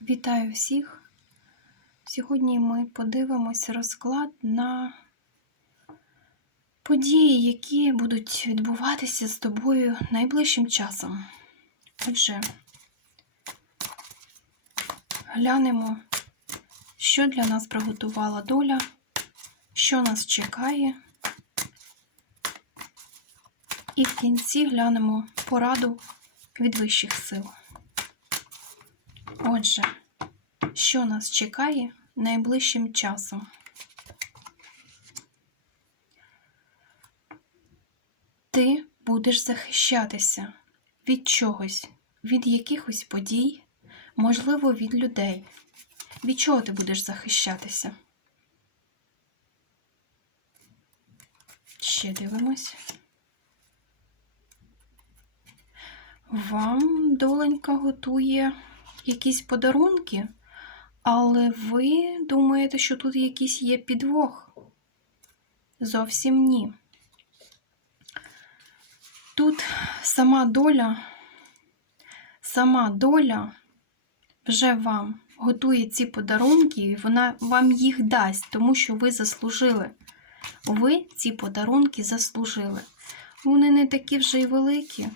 Вітаю всіх! Сьогодні ми подивимося розклад на події, які будуть відбуватися з тобою найближчим часом. Отже, глянемо, що для нас приготувала доля, що нас чекає. І в кінці глянемо пораду від вищих сил. Отже, що нас чекає найближчим часом? Ти будеш захищатися від чогось, від якихось подій, можливо, від людей. Від чого ти будеш захищатися? Ще дивимось. Вам доленька готує якісь подарунки, але ви думаєте, що тут якийсь є підвох? Зовсім ні. Тут сама доля, сама доля вже вам готує ці подарунки, і вона вам їх дасть, тому що ви заслужили. Ви ці подарунки заслужили. Вони не такі вже й великі,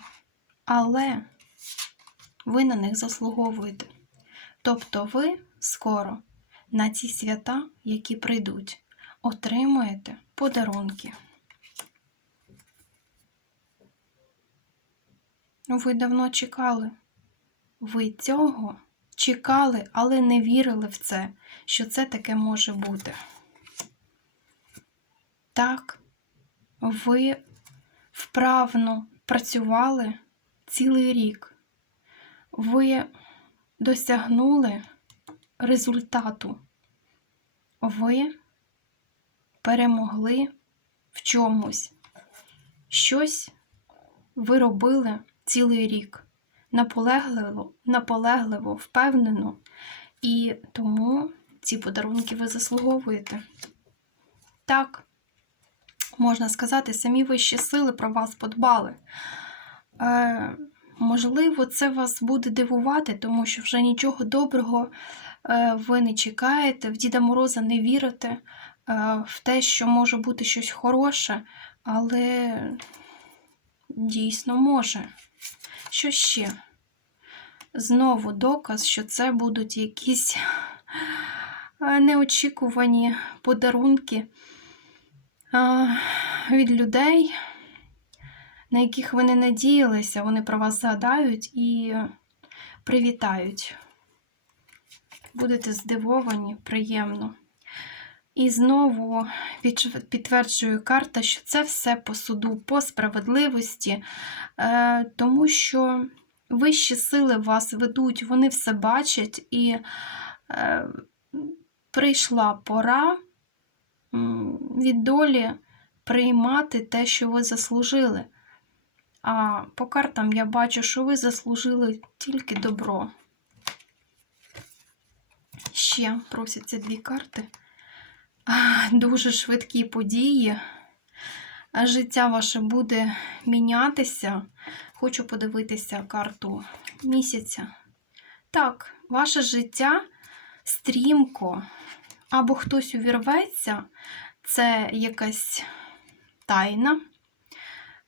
але ви на них заслуговуєте. Тобто ви скоро на ці свята, які прийдуть, отримуєте подарунки. Ви давно чекали. Ви цього чекали, але не вірили в це, що це таке може бути. Так, ви вправно працювали цілий рік ви досягнули результату. Ви перемогли в чомусь. Щось ви робили цілий рік. Наполегливо, наполегливо, впевнено. І тому ці подарунки ви заслуговуєте. Так, можна сказати, самі вищі сили про вас подбали. Е, Можливо, це вас буде дивувати, тому що вже нічого доброго е, ви не чекаєте, в Діда Мороза не вірите е, в те, що може бути щось хороше, але дійсно може. Що ще? Знову доказ, що це будуть якісь е, неочікувані подарунки від людей на яких ви не надіялися, вони про вас згадають і привітають. Будете здивовані, приємно. І знову підтверджує карта, що це все по суду, по справедливості, е, тому що вищі сили вас ведуть, вони все бачать, і е, прийшла пора від долі приймати те, що ви заслужили. А по картам я бачу, що ви заслужили тільки добро. Ще просяться дві карти. Дуже швидкі події. Життя ваше буде мінятися. Хочу подивитися карту місяця. Так, ваше життя стрімко, або хтось увірветься, це якась тайна.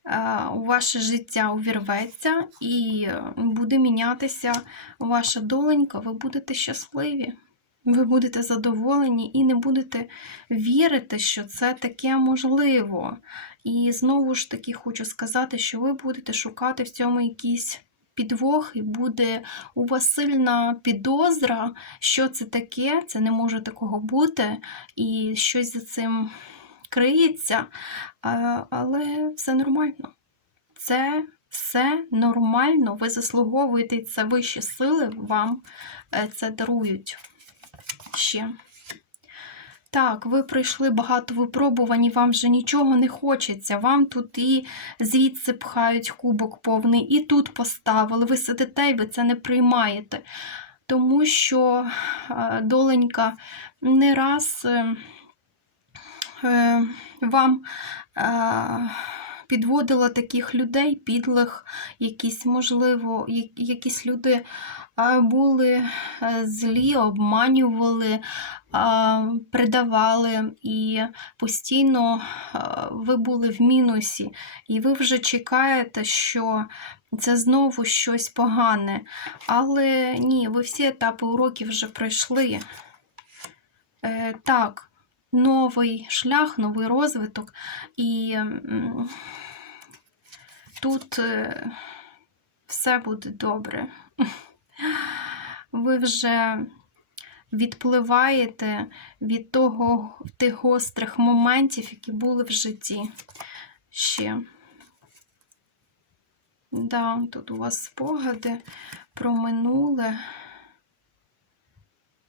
Е, у ваше життя увірветься і буде мінятися ваша доленька, ви будете щасливі, ви будете задоволені і не будете вірити, що це таке можливо. І знову ж таки хочу сказати, що ви будете шукати в цьому якийсь підвох, і буде у вас сильна підозра, що це таке, це не може такого бути, і щось за цим криється, але все нормально. Це все нормально, ви заслуговуєте це вищі сили вам е, це дарують ще. Так, ви пройшли багато випробувань, і вам вже нічого не хочеться. Вам тут і звідси пхають кубок повний, і тут поставили. Ви сидите і ви це не приймаєте. Тому що е, доленька не раз е, Е, вам е, підводила таких людей, підлих, якісь, можливо, якісь люди е, були е, злі, обманювали, е, придавали, і постійно е, ви були в мінусі, і ви вже чекаєте, що це знову щось погане. Але ні, ви всі етапи уроків вже пройшли. Е, так, новий шлях, новий розвиток. І тут е, все буде добре. Ви вже відпливаєте від того, тих гострих моментів, які були в житті ще. Да, тут у вас спогади про минуле.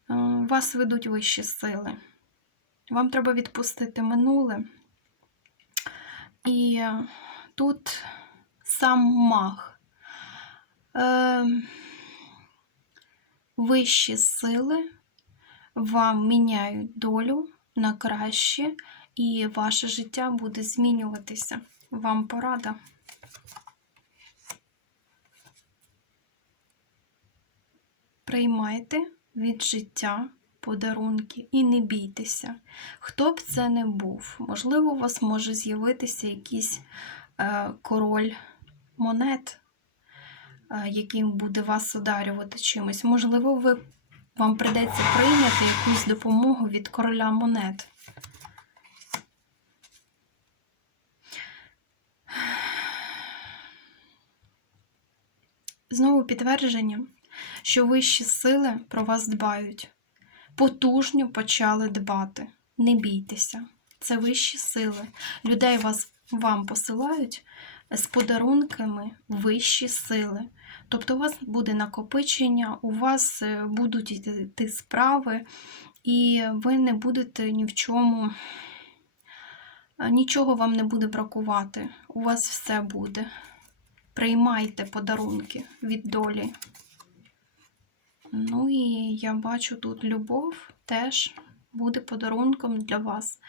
Е, Вас ведуть вищі сили. Вам треба відпустити минуле. І тут сам маг. Е, Вищі сили вам міняють долю на краще, і ваше життя буде змінюватися. Вам порада. Приймайте від життя подарунки і не бійтеся. Хто б це не був, можливо, у вас може з'явитися якийсь е, король монет, е, яким буде вас одарювати чимось. Можливо, ви, вам прийдеться прийняти якусь допомогу від короля монет. Знову підтвердження, що вищі сили про вас дбають. Потужньо почали дбати. Не бійтеся. Це вищі сили. Людей вас, вам посилають з подарунками вищі сили. Тобто у вас буде накопичення, у вас е, будуть йти справи, і ви не будете ні в чому, е, нічого вам не буде бракувати. У вас все буде. Приймайте подарунки від долі. Ну і я бачу тут любов теж буде подарунком для вас.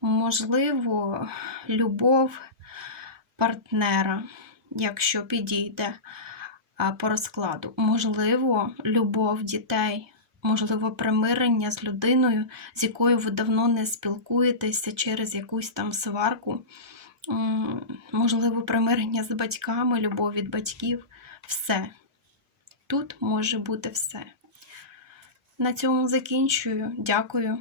Можливо, любов партнера, якщо підійде по розкладу. Можливо, любов дітей, можливо, примирення з людиною, з якою ви давно не спілкуєтеся через якусь там сварку. Можливо, примирення з батьками, любов від батьків. Все. Тут може бути все. На цьому закінчую. Дякую.